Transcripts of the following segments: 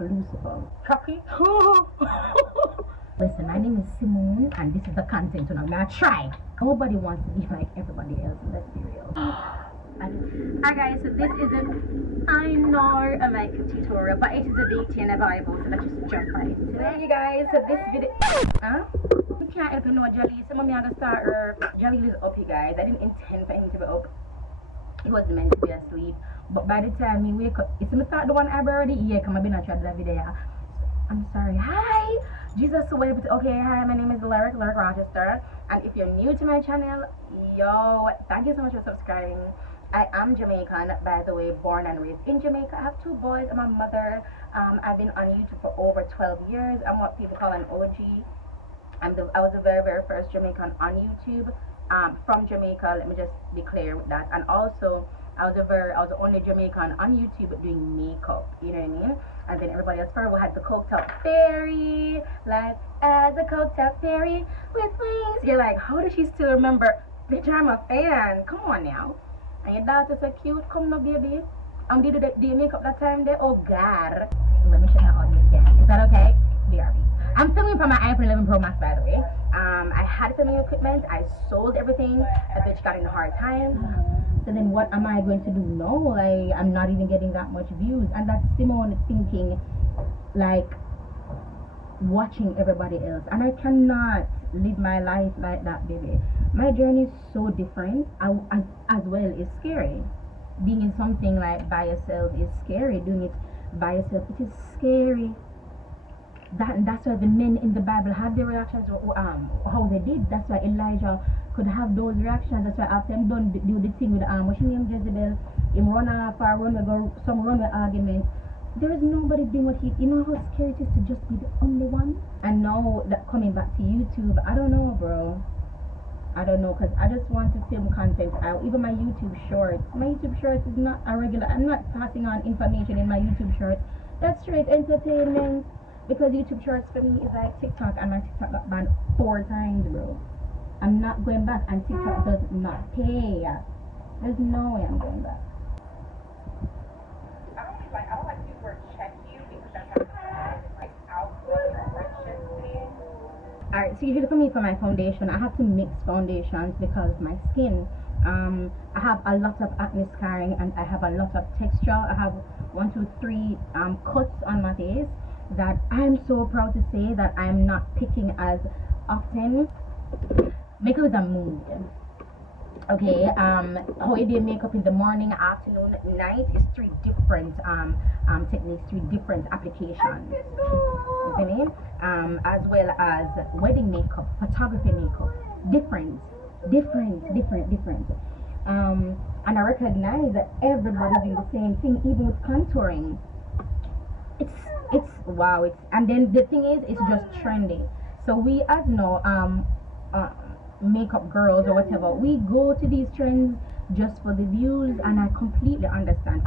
of Lucifer. Chucky? Listen, my name is Simone and this is the content tonight. Now try. Nobody wants to be like everybody else, let's be real. Hi guys, so this is I know a makeup tutorial, but it is a beauty and a Bible, so let's just jump right into it. You guys, so this video, you can't help know Jolly. Some of me are gonna start her. Jolly is up, you guys. I didn't intend for him to be up. He wasn't meant to be asleep. But by the time he wake up, it's gonna start the one I've already come I've been at the video. I'm sorry. Hi, Jesus. Okay, hi. My name is LyricRochester, and if you're new to my channel, yo, thank you so much for subscribing. I am Jamaican, by the way, born and raised in Jamaica. I have 2 boys and my mother. I've been on YouTube for over 12 years. I'm what people call an OG. I was the very first Jamaican on YouTube. From Jamaica, let me just be clear with that. And also, I was the only Jamaican on YouTube doing makeup. You know what I mean? And then everybody else we had the coked out fairy, like as a coked out fairy with wings. You're like, how does she still remember? Bitch, I'm a fan. Come on now. And your daughter's so cute. Come now, baby. Did you make up that time there? Oh, God. Let me check my audience again. Is that okay? BRB. I'm filming from my iPhone 11 Pro Max, by the way. I had filming equipment. I sold everything. The bitch got in hard times. So then what am I going to do now? Like, I'm not even getting that much views. And that's Simone thinking, like, watching everybody else. And I cannot live my life like that, baby. My journey is so different. As well is scary. Being in something like by yourself is scary. Doing it by yourself, it is scary. That's why the men in the Bible had the reactions how they did. That's why Elijah could have those reactions. That's why after him done do the thing with what's her name, Jezebel, him run off or some runway argument. There is nobody doing what he. You know how scary it is to just be the only one. And now that coming back to YouTube, I don't know, bro. I don't know, because I just want to film content out. Even my YouTube shorts. My YouTube shorts is not a regular. I'm not passing on information in my YouTube shorts. That's straight entertainment. Because YouTube shorts for me is like TikTok, and my TikTok got banned 4 times, bro. I'm not going back, and TikTok does not pay. There's no way I'm going back. I don't like to use the word check you because that's like out of friendship. Alright, so usually for me, for my foundation, I have to mix foundations because my skin, I have a lot of acne scarring and I have a lot of texture. I have 1, 2, 3 cuts on my face that I'm so proud to say that I'm not picking as often. Makeup is a mood. Okay, how you do makeup in the morning, afternoon, night is 3 different techniques, 3 different applications. You see me? As well as wedding makeup, photography makeup, different. And I recognize that everybody's doing the same thing, even with contouring. It's wow. And then the thing is, it's just trendy. So we, as makeup girls or whatever, we go to these trends just for the views, and I completely understand.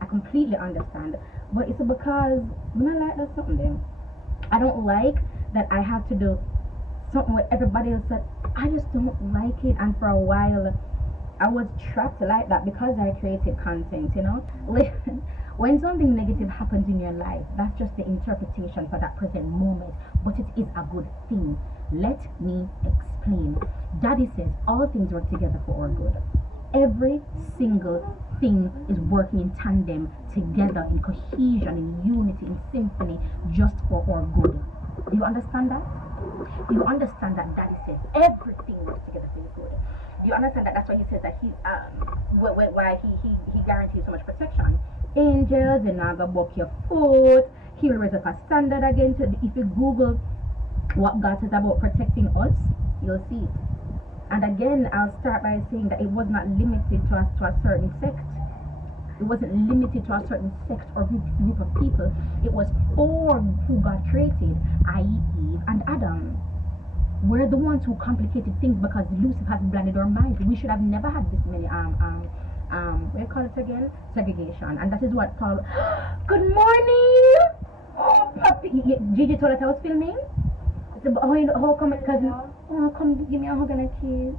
I completely understand, but it's because when I like that something then I don't like that I have to do something with everybody else that I just don't like it. And for a while I was trapped like that because I created content, you know. When something negative happens in your life, that's just the interpretation for that present moment, but it is a good thing. Let me explain. Daddy says all things work together for our good. Every single thing is working in tandem, together, in cohesion, in unity, in symphony, just for our good. Do you understand that? Do you understand that Daddy says everything works together for your good? Do you understand that? That's why he says that why he guarantees so much protection. Angels, they're not gonna buck your foot. He will raise up a standard against it. If you Google what God says about protecting us, you'll see it. And again, I'll start by saying that it was not limited to a certain sect. It wasn't limited to a certain sect or group of people. It was for who God created, i.e. Eve and Adam. We're the ones who complicated things because Lucifer has blinded our minds. We should have never had this many what do you call it again? Segregation. And that is what Paul. Good morning. Oh, puppy. Gigi told us I was filming. How come? Because come give me a hug and a kiss.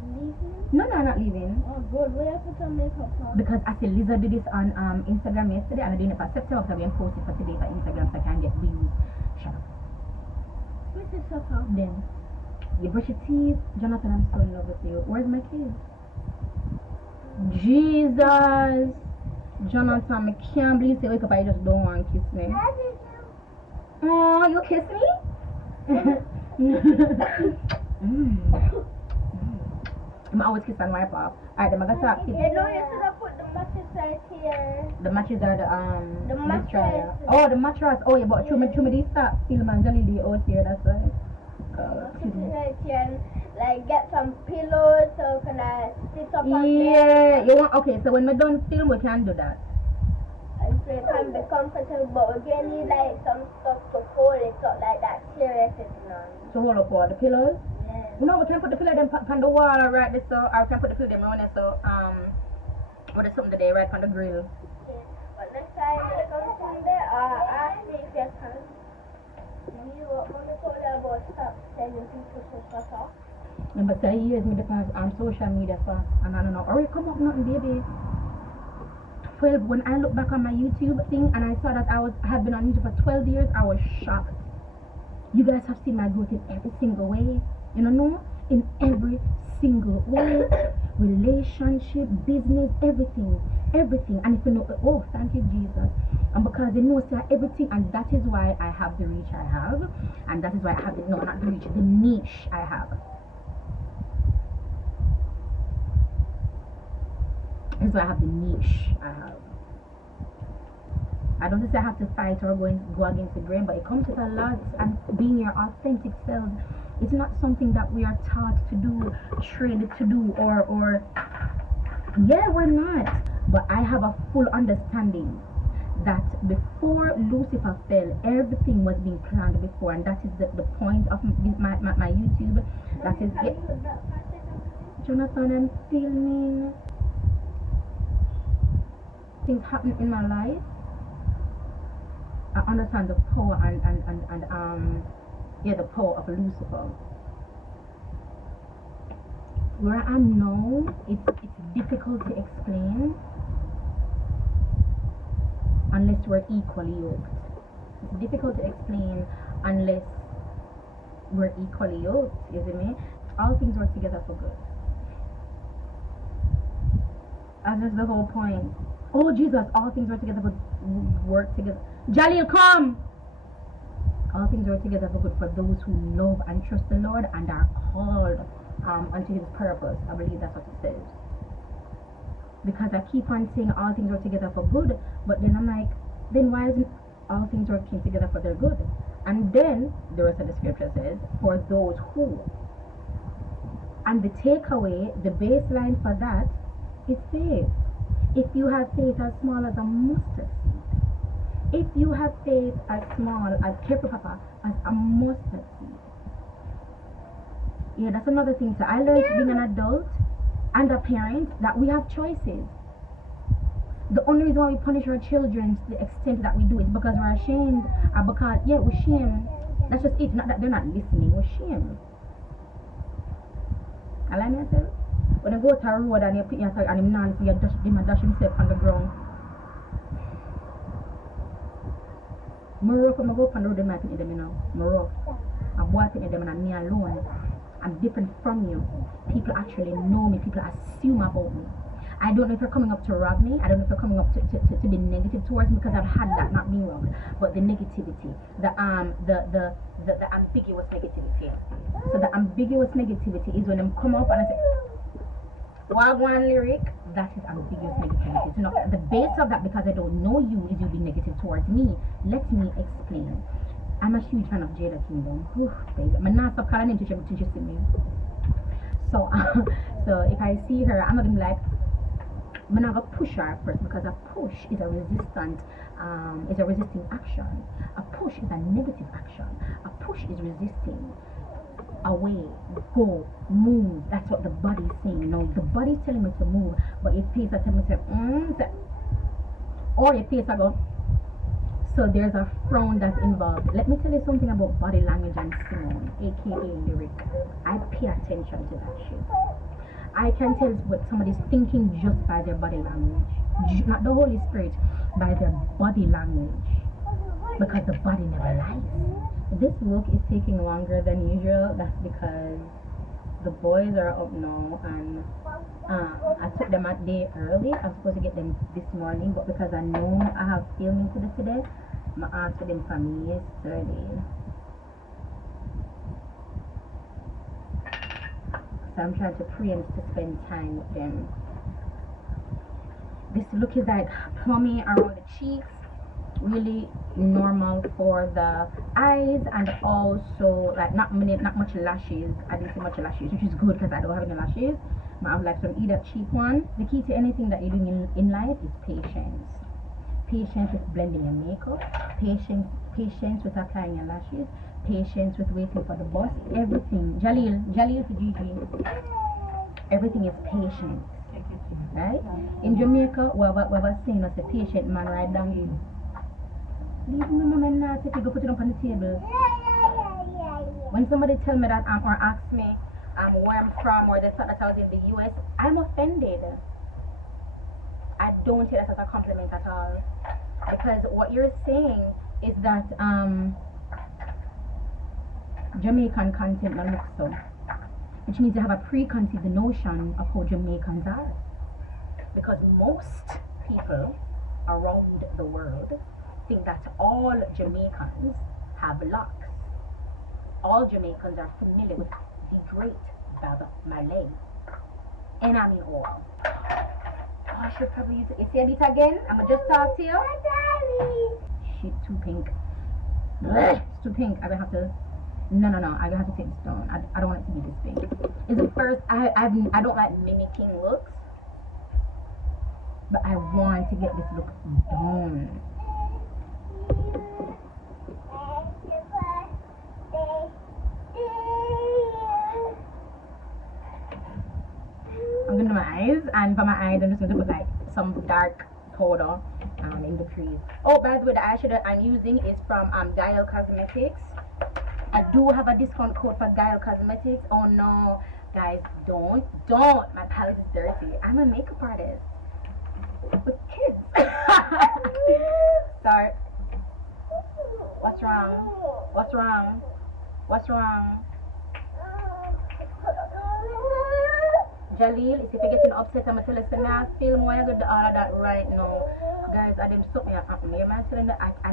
Leaving? No, not leaving. Oh, good. Where you put some makeup on? Because I see LIZZO did this on Instagram yesterday, and I'm doing it for September, so I'm going to post it for today for Instagram so I can get views. Shut up. What's the supper? Then, you brush your teeth. Jonathan, I'm so in love with you. Where's my kiss? Jesus! Jonathan, I can't believe you wake up and you just don't want to kiss me. Oh, you kiss me? I'm always kiss on my pop. Alright, then I'm gonna talk to you. You know you should have put the matches right here. The matches are the mattress. Oh, the mattress. Oh, yeah, but through me this start film and Jolly Lee out here, that's right. Put it right here and like get some pillows so can I sit up on there. You want, okay, so when we're done film we can do that. And so it can be comfortable, but we're gonna need like some stuff to hold it up like that chair you're sitting on. To hold up all the pillows? Yeah. No, we can put the pillow them on the wall right there, so or we can put the pillow them around there, so what is something today right on the grill. Okay. But next time you come from there, ask me if you can. You want me to tell you about stop sending people to Rochester? Yeah, but 3 years me depends on social media for, and I don't know, or you come up nothing baby. 12, when I look back on my YouTube thing and I saw that I had been on YouTube for 12 years, I was shocked. You guys have seen my growth in every single way. You know, in every single way. Relationship, business, everything. Everything. And if you know, oh, thank you, Jesus. And because you know, sir, everything, and that is why I have the reach I have. And that is why I have the, no, not the reach, the niche I have. That's why I have the niche I have. I don't say I have to fight or go against the grain, but it comes with a lot, and being your authentic self. It's not something that we are taught to do, trained to do, or yeah, we're not. But I have a full understanding that before Lucifer fell, everything was being planned before, and that is the point of my YouTube. That is it. Jonathan, I'm filming. Things happen in my life. I understand the power and yeah, the power of Lucifer. Where I am now, it's difficult to explain unless we're equally yoked. It's difficult to explain unless we're equally yoked, you see me? All things work together for good. That's just the whole point. Oh Jesus, all things work together for work together. Jalil, come! All things work together for good for those who love and trust the Lord and are called unto his purpose. I believe that's what it says. Because I keep on saying all things work together for good, but then I'm like, then why isn't all things working together for their good? And then the rest of the scripture says, for those who. And the takeaway, the baseline for that is faith. If you have faith as small as a mustard seed, if you have faith as small as Papa, as a mustard seed. Yeah, that's another thing. So I learned being an adult and a parent that we have choices. The only reason why we punish our children to the extent that we do is because we're ashamed, or because, yeah, we're ashamed. That's just it. Not that they're not listening, we're ashamed. I like myself. When I go to a road and you pick yourself and him not you dash himself on the ground. I'm rough when I go up on the road and I pick them, you know. I'm rough. I'm boy picking them and I'm me alone. I'm different from you. People actually know me. People assume about me. I don't know if you're coming up to rob me. I don't know if you're coming up to be negative towards me, because I've had that, not being wrong. But the negativity, the ambiguous negativity. So the ambiguous negativity is when them come up and I say, Wagwan lyric, that is ambiguous negativity. So now, the base of that, because I don't know you, is you being negative towards me. Let me explain. I'm a huge fan of Jada Kingdom. Oof, baby. I'm not stop calling him to see me. So, so if I see her, I'm not gonna be like, I'm not gonna push her first, because a push is a resisting action. A push is a negative action. A push is resisting. Away, go, move. That's what the body is saying. No, the body is telling me to move, but your face is telling me to or your face I go. So there's a frown that's involved. Let me tell you something about body language and Simone, aka lyric. I pay attention to that shit. I can tell what somebody's thinking just by their body language. Not the Holy Spirit, by their body language. Because the body never lies. This look is taking longer than usual. That's because the boys are up now, and I took them a day early. I'm supposed to get them this morning, but because I know I have filming to do today, I asked for them from yesterday. So I'm trying to preempt to spend time with them. This look is like plummy around the cheeks, really normal for the eyes, and also like not much lashes. I didn't see much lashes, which is good because I don't have any lashes. But I would like some either cheap one. The key to anything that you're doing in life is patience. Patience with blending your makeup, patience with applying your lashes, patience with waiting for the bus. Everything, Jalil for Gigi. Everything is patience, right? In Jamaica, we have a saying that's a patient man right down here. Leave me, mama, not if you go put it up on the table. When somebody tell me that or ask me where I'm from, or they thought that I was in the US, I'm offended. I don't take that as a compliment at all, because what you're saying is that Jamaican content don't look so, which means you have a preconceived notion of how Jamaicans are, because most people around the world think that all Jamaicans have locks. All Jamaicans are familiar with the great Bob Marley, and I mean all. Oh, I should probably use it. You see it again? I'm gonna just talk to you. Shit, too pink. It's too pink. I'm gonna have to. No. I'm gonna have to take this down. I don't want it to be this pink. It's the first. I don't like mimicking looks, but I want to get this look done. I'm gonna do my eyes, and for my eyes, I'm just gonna put like some dark powder in the crease. Oh, by the way, the eyeshadow I'm using is from Guile Cosmetics. I do have a discount code for Guile Cosmetics. Oh no, guys, don't. My palette is dirty. I'm a makeup artist with kids. Sorry. What's wrong? What's wrong? What's wrong? Jalil, if you're getting upset, I'm going to tell you, I film why I got all of that right now. Guys, I didn't stop me at me.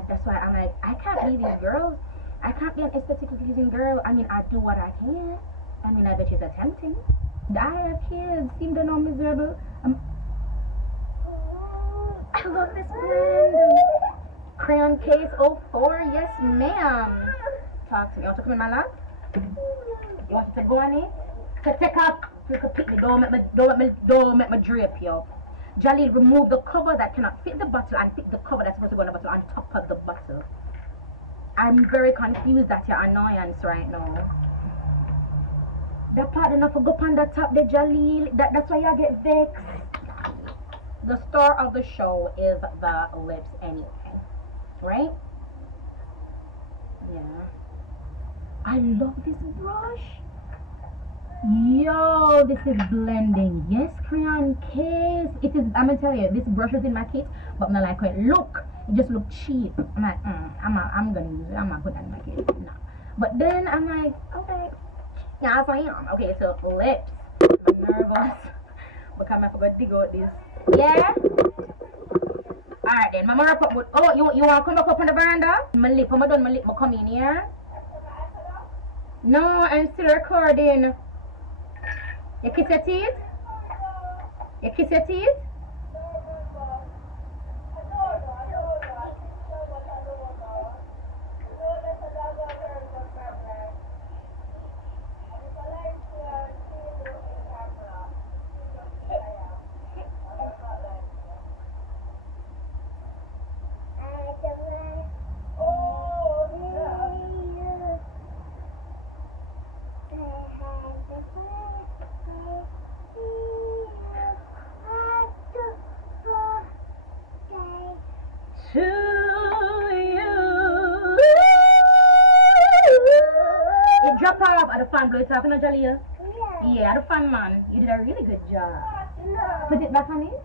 That's why I'm like, I can't be these girls. I can't be an aesthetically pleasing girl. I mean, I do what I can. I mean, I bet she's attempting. I have kids. Seem to know miserable. I love this brand. Crayon Case 04. Yes, ma'am. Talk to me. You want to come in my lap? You want to go on it? So take up. You can pick me. Don't make me drape you. Jalil, remove the cover that cannot fit the bottle and pick the cover that's supposed to go in the bottle on top of the bottle. I'm very confused at your annoyance right now. That part enough to go on the top there, Jalil. That's why you get vexed. The star of the show is the lips anyway, right? Yeah. I love this brush. Yo, this is blending. Yes, Crayon Case. It is. I'm gonna tell you, this brush is in my kit, but I'm not like it. Look, it just look cheap. I'm like, I'm gonna use it. I'm not putting that in my kit. No. But then I'm like, okay, yeah, I am. Okay, so lips. I'm nervous because I forgot to dig out this. Yeah. Alright then, Mama wrap up with. Oh, you want to come back up on the veranda? My lip. I'm done. My lip. I come in here. No, I'm still recording. You kiss your teeth? You kiss your teeth? To you. It drop off at the fan blow. It's happening, Jalil? Yeah, the fun man. You did a really good job. No. Put it back on it.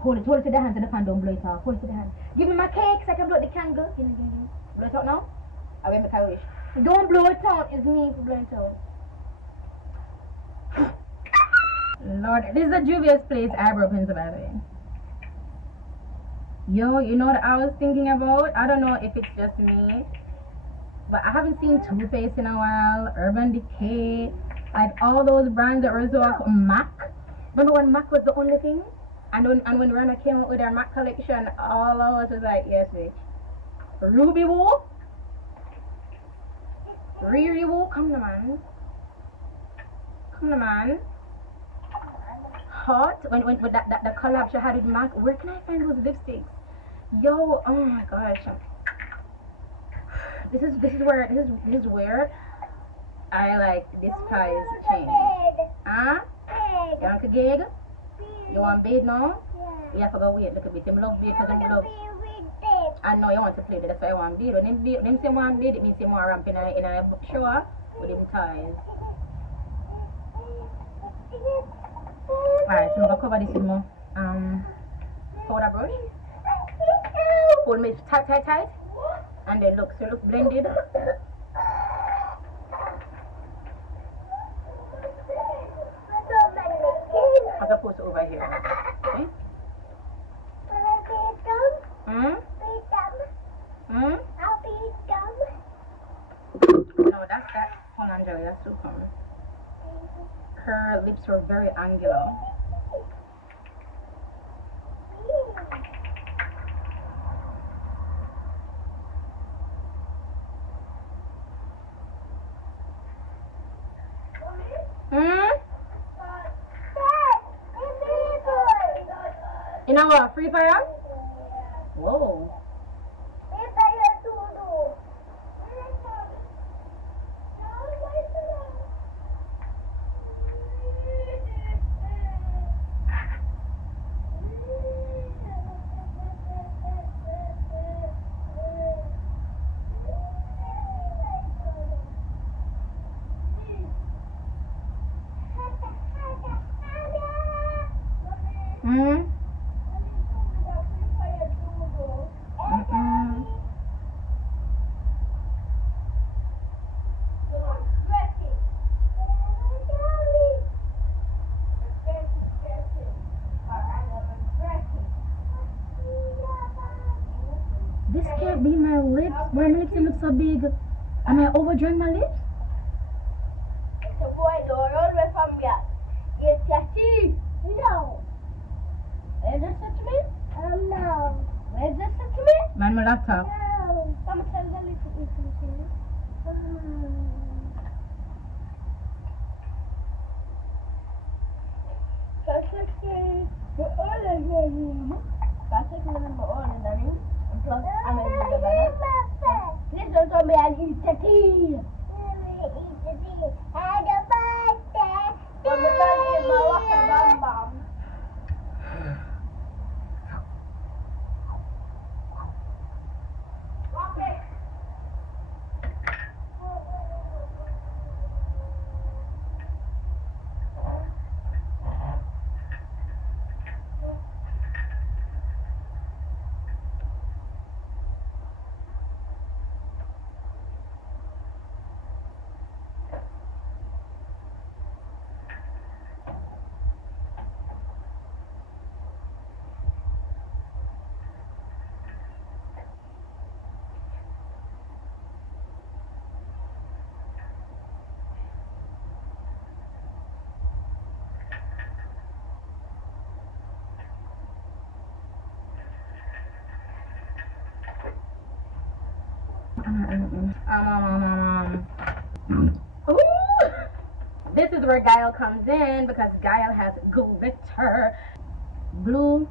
Hold it to the hand so the fan don't blow it off. Hold it to the hand. Give me my cake so I can blow the candle. Give me. Blow it out now. I will make a wish. Don't blow it out. It's me for blowing it out. Lord, this is a dubious place. Eyebrow pencil, by the way. Yo, you know what I was thinking about? I don't know if it's just me, but I haven't seen Too Faced in a while. Urban Decay, like all those brands that were so MAC. Remember when MAC was the only thing? And when Rihanna came out with her MAC collection, all of us was like, yes, bitch. Ruby Woo, Riri Woo, come on, man. Come on, man. Hot when with the collab she had with MAC. Where can I find those lipsticks? Yo, oh my gosh. This is where I like despise change. Huh? You want a gig? You want bed now? Yeah. You have to go wait a little bit. Them love bed because them love. I know you want to play that, that's why I want bed. When them say want bed, it means you want ramp in a shower with them ties. Alright, so I'm gonna cover this with more powder brush. Hold me tight, and then look blended. As opposed to over here. Okay? No, that's that. Hold on, Jelly, that's too common. Her lips were very angular. You know what? Free fire? Whoa. This can't be my lips. Why my lips look so big? Am I overdrawing my lips? It's a boy, don't run away from me. It's your teeth. No. Where's this to me? No. Where's this to me? Man, my laptop. No. I'm going to tell the little bit to me. That's okay. We're all in here. That's okay. We're all in there. Plus, I'm going to do the banana. Please don't tell me I'll eat the tea. I'm going to give my water bomb bomb. Ooh. This is where Guile comes in because Guile has glitter. Blue.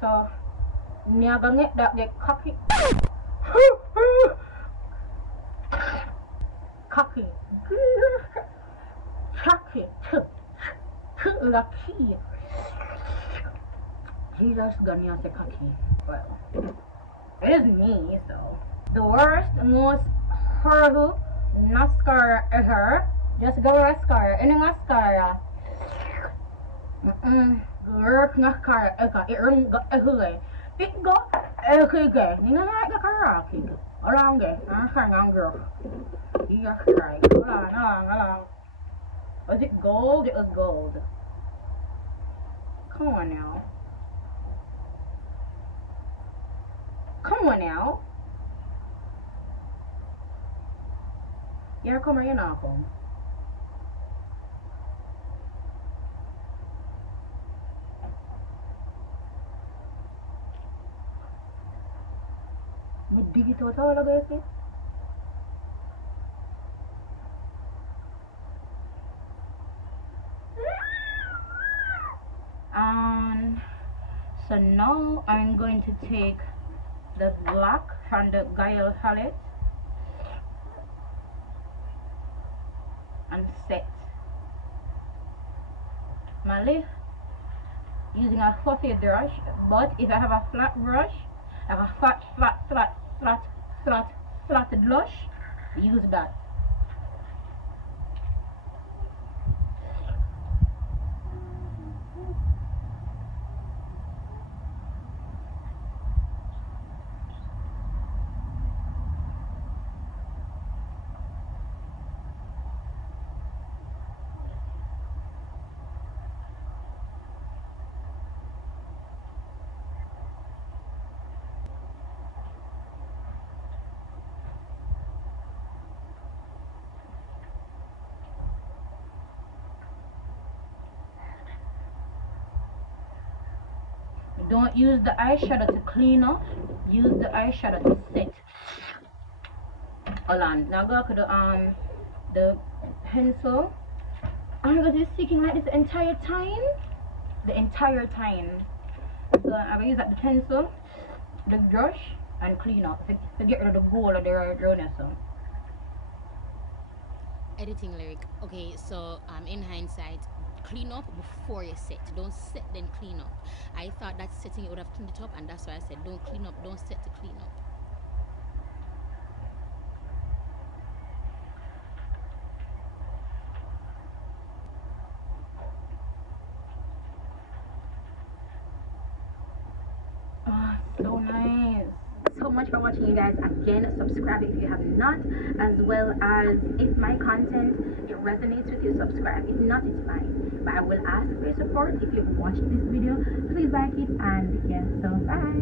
So, niagangit that get cocky. Cocky. lucky. He just got me on the cocky. Well, it is me, so. The worst, most horrible mascara ever. Just go mascara. Any mascara. Work mascara ever. It ring go ever. It go ever. You know like the karaoke. Along there. I'm trying to girl. You just try. Along. Was it gold? It was gold. Come on now. Come on now. You're come or you're not come. Me dig it out all guys. So now I'm going to take the black from the Guile palette and set my lip using a fluffy brush, but if I have a flat brush, I have a flat blush, use that. Don't use the eyeshadow to clean up, use the eyeshadow to set. Hold on, now go to the pencil. I'm going to be sticking like this the entire time. So I'm going to use the pencil, the brush, and clean up to get rid of the gold or the roughness. Editing lyric. Okay, so in hindsight, clean up before you set. Don't set then clean up. I thought that setting it would have cleaned it up, and that's why I said don't clean up, don't set to clean up. Oh, so nice. So much for watching, you guys. Again, subscribe if you have not, as well as if my content it resonates with you, subscribe. If not, it's fine, but I will ask for your support. If you've watched this video, please like it, and yeah, so bye.